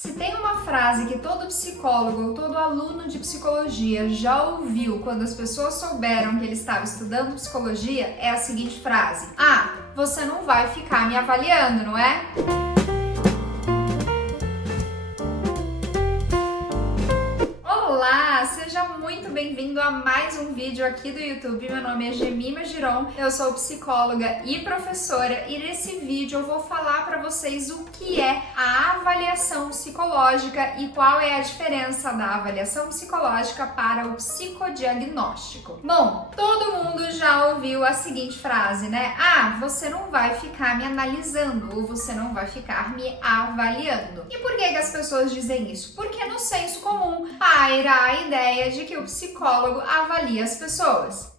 Se tem uma frase que todo psicólogo ou todo aluno de psicologia já ouviu quando as pessoas souberam que ele estava estudando psicologia, é a seguinte frase: "Ah, você não vai ficar me avaliando, não é?" Olá, seja muito bem-vindo a mais um vídeo aqui do YouTube. Meu nome é Gemima Giron, eu sou psicóloga e professora e nesse vídeo eu vou falar para vocês o que é a avaliação psicológica e qual é a diferença da avaliação psicológica para o psicodiagnóstico. Bom, todo mundo já ouviu a seguinte frase, né? Ah, você não vai ficar me analisando ou você não vai ficar me avaliando. E por que as pessoas dizem isso? Porque no senso comum paira a ideia de que o psicólogo avalia as pessoas.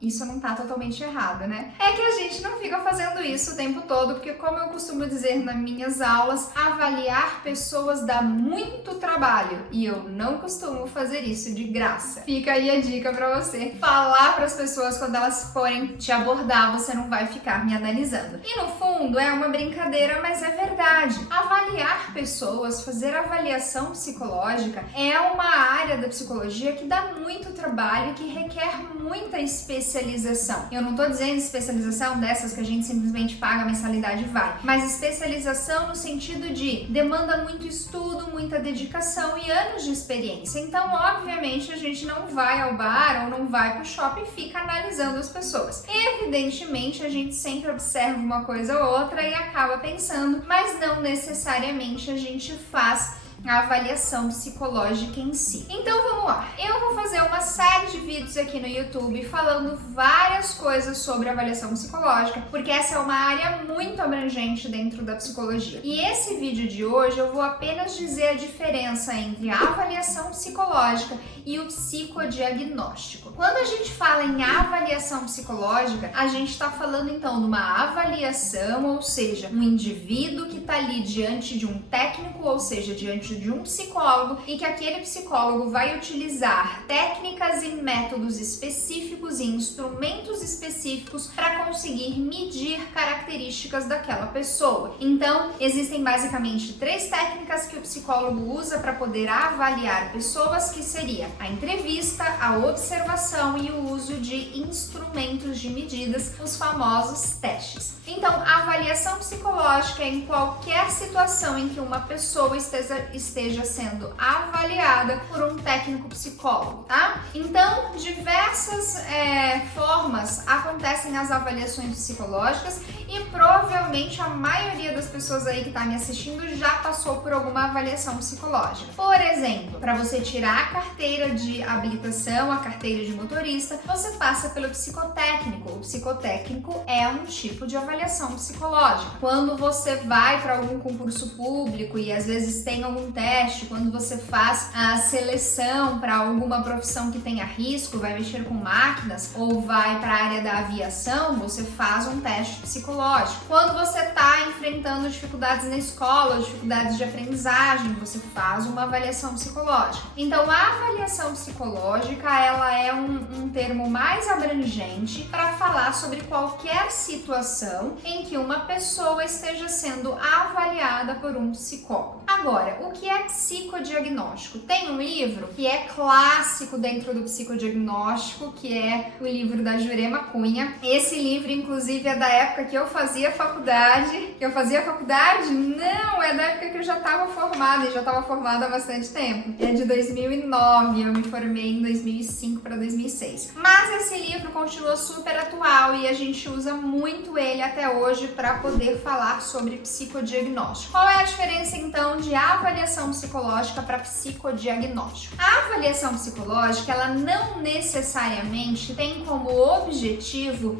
Isso não tá totalmente errado, né? É que a gente não fica fazendo isso o tempo todo, porque como eu costumo dizer nas minhas aulas, avaliar pessoas dá muito trabalho e eu não costumo fazer isso de graça. Fica aí a dica pra você falar pras pessoas quando elas forem te abordar, você não vai ficar me analisando. E no fundo é uma brincadeira, mas é verdade. Avaliar pessoas, fazer avaliação psicológica é uma área da psicologia que dá muito trabalho e que requer muita especialização. Eu não tô dizendo especialização dessas que a gente simplesmente paga a mensalidade e vai, mas especialização no sentido de demanda muito estudo, muita dedicação e anos de experiência. Então, obviamente, a gente não vai ao bar ou não vai pro shopping e fica analisando as pessoas. Evidentemente, a gente sempre observa uma coisa ou outra e acaba pensando, mas não necessariamente a gente faz a avaliação psicológica em si. Então vamos lá, eu vou fazer uma série de vídeos aqui no YouTube falando várias coisas sobre avaliação psicológica, porque essa é uma área muito abrangente dentro da psicologia. E esse vídeo de hoje eu vou apenas dizer a diferença entre a avaliação psicológica e o psicodiagnóstico. Quando a gente fala em avaliação psicológica, a gente está falando então de uma avaliação, ou seja, um indivíduo que está ali diante de um técnico, ou seja, diante de um psicólogo, e que aquele psicólogo vai utilizar técnicas e métodos específicos e instrumentos específicos para conseguir medir características daquela pessoa. Então, existem basicamente 3 técnicas que o psicólogo usa para poder avaliar pessoas, que seria a entrevista, a observação e o uso de instrumentos de medidas, os famosos testes. Então, a avaliação psicológica é em qualquer situação em que uma pessoa esteja sendo avaliada por um técnico psicólogo, tá? Então, diversas formas acontecem as avaliações psicológicas e provavelmente a maioria das pessoas aí que tá me assistindo já passou por alguma avaliação psicológica. Por exemplo, para você tirar a carteira de habilitação, a carteira de motorista, você passa pelo psicotécnico. O psicotécnico é um tipo de avaliação psicológica. Quando você vai para algum concurso público e às vezes tem algum teste, quando você faz a seleção para alguma profissão que tenha risco, vai mexer com máquinas ou vai para a área da aviação, você faz um teste psicológico. Quando você está enfrentando dificuldades na escola, dificuldades de aprendizagem, você faz uma avaliação psicológica. Então, a avaliação psicológica, ela é um termo mais abrangente para falar sobre qualquer situação em que uma pessoa esteja sendo avaliada por um psicólogo. Agora, o que é psicodiagnóstico? Tem um livro que é clássico dentro do psicodiagnóstico, que é o livro da Jurema Cunha. Esse livro, inclusive, é da época que eu fazia faculdade. Não, é da época que eu já estava formada, e já estava formada há bastante tempo. É de 2009, eu me formei em 2005 para 2006. Mas esse livro continua super atual e a gente usa muito ele até hoje para poder falar sobre psicodiagnóstico. Qual é a diferença, então, de avaliação psicológica para psicodiagnóstico? A avaliação psicológica, ela não necessariamente tem como objetivo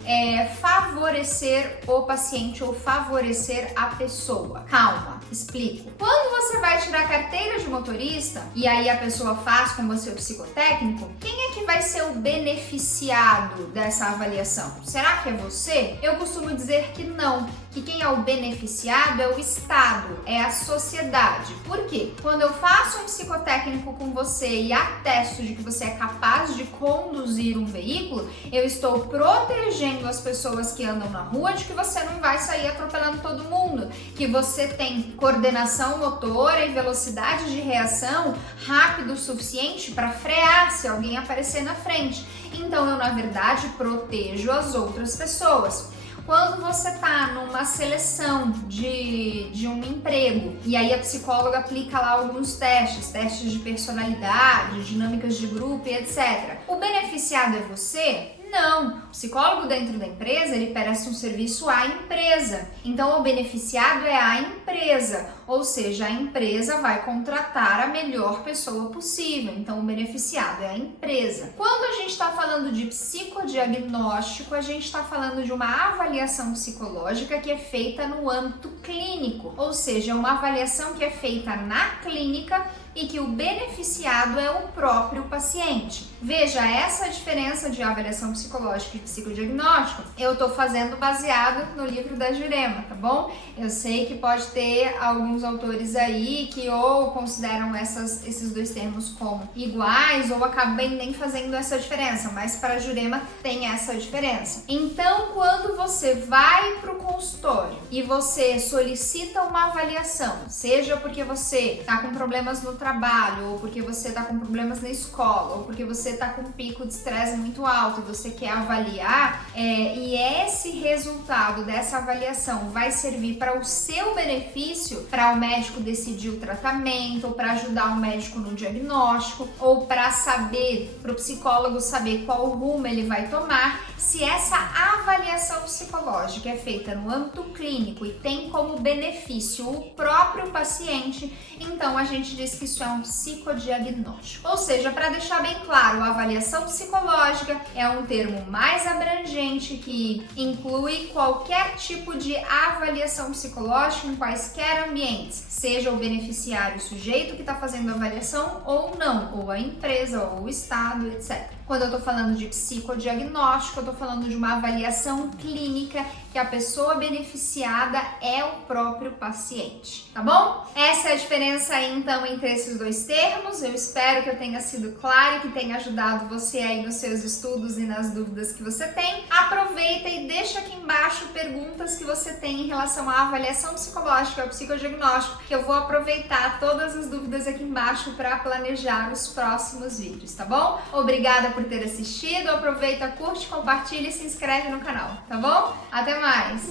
favorecer o paciente ou favorecer a pessoa. Calma, explico. Quando você vai tirar a carteira de motorista e aí a pessoa faz com você o psicotécnico, quem é que vai ser o beneficiado dessa avaliação? Será que é você? Eu costumo dizer que não. que quem é o beneficiado é o Estado, é a sociedade. Por quê? Quando eu faço um psicotécnico com você e atesto de que você é capaz de conduzir um veículo, eu estou protegendo as pessoas que andam na rua de que você não vai sair atropelando todo mundo, que você tem coordenação motora e velocidade de reação rápido o suficiente para frear se alguém aparecer na frente. Então eu, na verdade, protejo as outras pessoas. Quando você está numa seleção de um emprego e aí a psicóloga aplica lá alguns testes de personalidade, dinâmicas de grupo e etc. O beneficiado é você? Não, o psicólogo dentro da empresa, ele presta um serviço à empresa. Então, o beneficiado é a empresa, ou seja, a empresa vai contratar a melhor pessoa possível. Então, o beneficiado é a empresa. Quando a gente está falando de psicodiagnóstico, a gente está falando de uma avaliação psicológica que é feita no âmbito clínico, ou seja, uma avaliação que é feita na clínica e que o beneficiado é o próprio paciente. Veja, essa diferença de avaliação psicológica e psicodiagnóstico eu tô fazendo baseado no livro da Jurema, tá bom? Eu sei que pode ter alguns autores aí que ou consideram esses dois termos como iguais ou acabam nem fazendo essa diferença, mas para a Jurema tem essa diferença. Então, quando você vai para o consultório e você solicita uma avaliação, seja porque você tá com problemas no trabalho, ou porque você tá com problemas na escola, ou porque você tá com um pico de estresse muito alto e você quer avaliar, e esse resultado dessa avaliação vai servir para o seu benefício, para o médico decidir o tratamento, ou para ajudar o médico no diagnóstico, ou para saber, para o psicólogo saber qual rumo ele vai tomar. Se essa avaliação psicológica é feita no âmbito clínico e tem como benefício o próprio paciente, então a gente diz que isso é um psicodiagnóstico. Ou seja, para deixar bem claro, a avaliação psicológica é um termo mais abrangente que inclui qualquer tipo de avaliação psicológica em quaisquer ambientes, seja o beneficiário, o sujeito que está fazendo a avaliação ou não, ou a empresa, ou o Estado, etc. Quando eu tô falando de psicodiagnóstico, eu tô falando de uma avaliação clínica que a pessoa beneficiada é o próprio paciente, tá bom? Essa é a diferença aí, então, entre esses dois termos. Eu espero que eu tenha sido clara e que tenha ajudado você aí nos seus estudos e nas dúvidas que você tem. Aproveita e deixa aqui embaixo perguntas que você tem em relação à avaliação psicológica, ao psicodiagnóstico, que eu vou aproveitar todas as dúvidas aqui embaixo para planejar os próximos vídeos, tá bom? Obrigada por ter assistido, aproveita, curte, compartilha e se inscreve no canal, tá bom? Até mais!